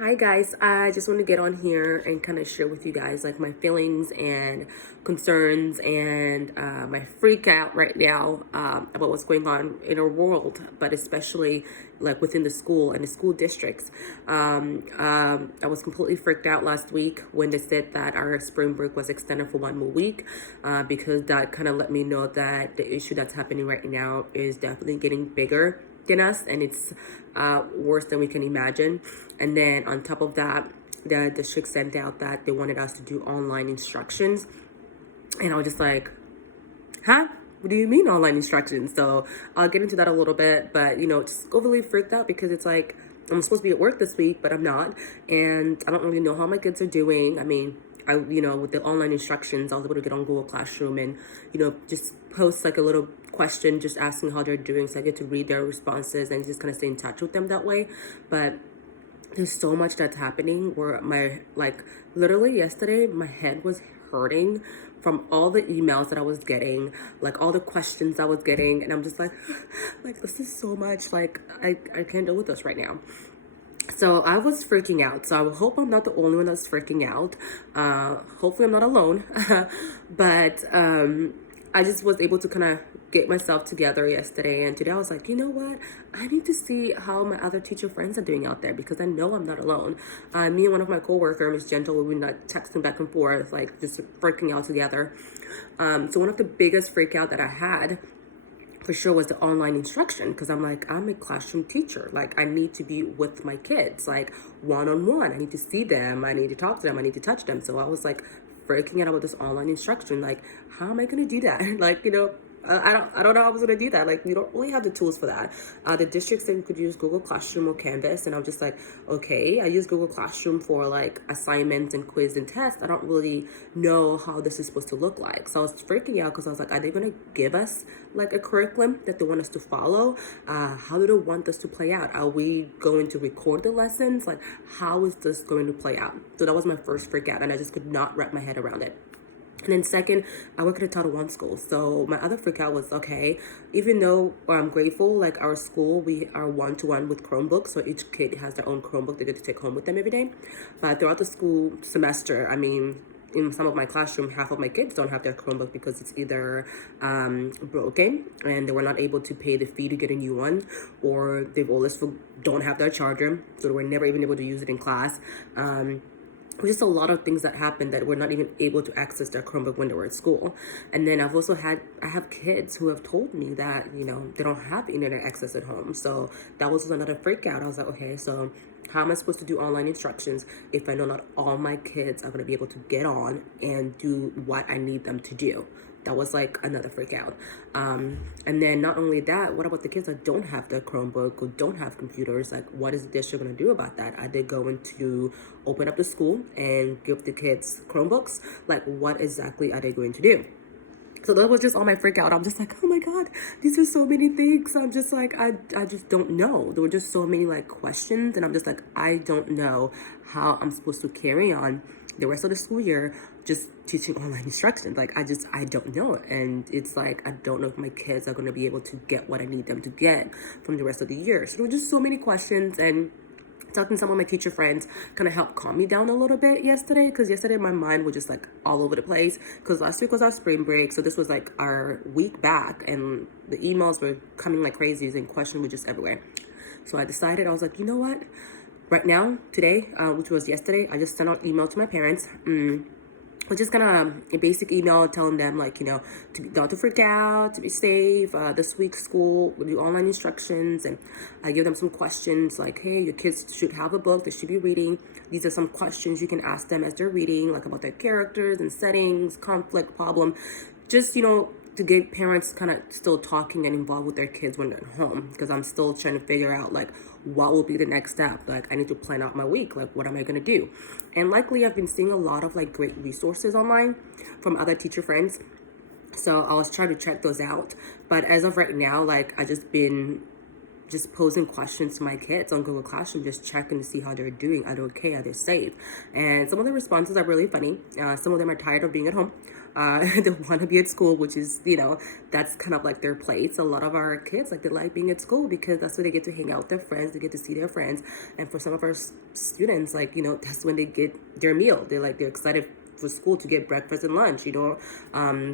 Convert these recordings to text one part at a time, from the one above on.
Hi guys, I just want to get on here and kind of share with you guys like my feelings and concerns and my freak out right now about what's going on in our world, but especially like within the school and the school districts. I was completely freaked out last week when they said that our spring break was extended for one more week because that kind of let me know that the issue that's happening right now is definitely getting bigger than us, and it's worse than we can imagine. And then on top of that, the district sent out that they wanted us to do online instructions, and I was just like, huh? What do you mean online instructions? So I'll get into that a little bit, but just overly freaked out because it's like I'm supposed to be at work this week, but I'm not, and I don't really know how my kids are doing. I mean, with the online instructions, I was able to get on Google Classroom and, just post like a little question, just asking how they're doing. So I get to read their responses and just kind of stay in touch with them that way. But there's so much that's happening where literally yesterday, my head was hurting from all the emails that I was getting, like all the questions I was getting. And I'm just like, like, this is so much. Like, I can't deal with this right now. So I was freaking out. So I hope I'm not the only one that's freaking out. Hopefully I'm not alone. But I just was able to kind of get myself together yesterday. And today I was like, you know what? I need to see how my other teacher friends are doing out there because I know I'm not alone. Me and one of my coworkers, Miss Gentle, we've been like texting back and forth, like just freaking out together. So one of the biggest freak out that I had for sure was the online instruction because I'm a classroom teacher. Like, I need to be with my kids, like one-on-one. I need to see them. I need to talk to them. I need to touch them. So I was like freaking out about this online instruction. Like, how am I going to do that? Like, I don't know how I was gonna do that. Like, we don't really have the tools for that. The district said we could use Google Classroom or Canvas, and I'm just like, okay. I use Google Classroom for like assignments and quiz and tests. I don't really know how this is supposed to look like. So I was freaking out because I was like, are they gonna give us like a curriculum that they want us to follow? How do they want this to play out? Are we going to record the lessons? Like, how is this going to play out? So that was my first freak out, and I just could not wrap my head around it. And then second, I work at a Title I school. So my other freak out was, okay, even though I'm grateful, like our school, we are one-to-one with Chromebooks. So each kid has their own Chromebook they get to take home with them every day. But throughout the school semester, I mean, in some of my classroom, half of my kids don't have their Chromebook because it's either broken and they were not able to pay the fee to get a new one, or they've always don't have their charger, so they were never even able to use it in class. Just a lot of things that happen that we're not even able to access their Chromebook when they were at school. And then I have kids who have told me that, they don't have internet access at home. So that was another freak out. I was like, okay, so how am I supposed to do online instructions if I know not all my kids are going to be able to get on and do what I need them to do? That was like another freak out. And then not only that, what about the kids that don't have the Chromebook, who don't have computers? Like, what is the district going to do about that? Are they going to open up the school and give the kids Chromebooks? Like, what exactly are they going to do? So that was just all my freak out. I'm just like, oh my God, these are so many things. I'm just like, I just don't know. There were just so many like questions, and I'm just like, I don't know how I'm supposed to carry on the rest of the school year just teaching online instructions. Like, I don't know. And it's like, I don't know if my kids are going to be able to get what I need them to get from the rest of the year. So there were just so many questions, and talking to some of my teacher friends kind of helped calm me down a little bit yesterday, because yesterday my mind was just like all over the place because last week was our spring break. So this was like our week back, and the emails were coming like crazies and questions were just everywhere. So I decided, I was like, you know what? Right now, today, which was yesterday, I just sent out email to my parents. We're just gonna a basic email telling them, like, not to freak out, to be safe. This week's school will do online instructions, and I give them some questions like, hey, your kids should have a book they should be reading. These are some questions you can ask them as they're reading, like about their characters and settings, conflict, problem. Just, to get parents kind of still talking and involved with their kids when they're at home, because I'm still trying to figure out like what will be the next step. Like, I need to plan out my week. Like, what am I going to do? And luckily, I've been seeing a lot of like great resources online from other teacher friends. So I was trying to check those out. But as of right now, like, I just posing questions to my kids on Google Classroom, just checking to see how they're doing. Are they okay? Are they safe? And some of the responses are really funny. Some of them are tired of being at home. they want to be at school, which is, you know, that's kind of like their place. A lot of our kids, like, they like being at school because that's where they get to hang out with their friends, they get to see their friends. And for some of our students, like, you know, that's when they get their meal. They're excited for school to get breakfast and lunch, you know.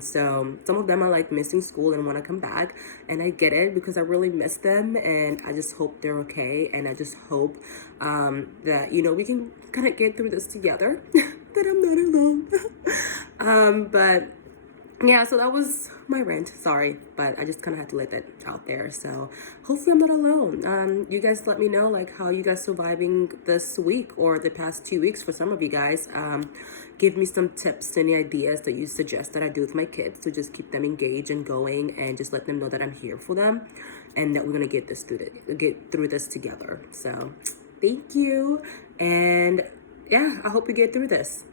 So some of them are like missing school and want to come back, and I get it because I really miss them, and I just hope they're okay, and I just hope that, you know, we can kind of get through this together. That I'm not alone. But yeah, so that was my rant. Sorry, but I just kind of had to let that out there. So hopefully I'm not alone. You guys let me know like how you guys surviving this week or the past 2 weeks for some of you guys. Give me some tips, any ideas that you suggest that I do with my kids to just keep them engaged and going, and just let them know that I'm here for them and that we're gonna get through this together. So thank you, and yeah, I hope we get through this.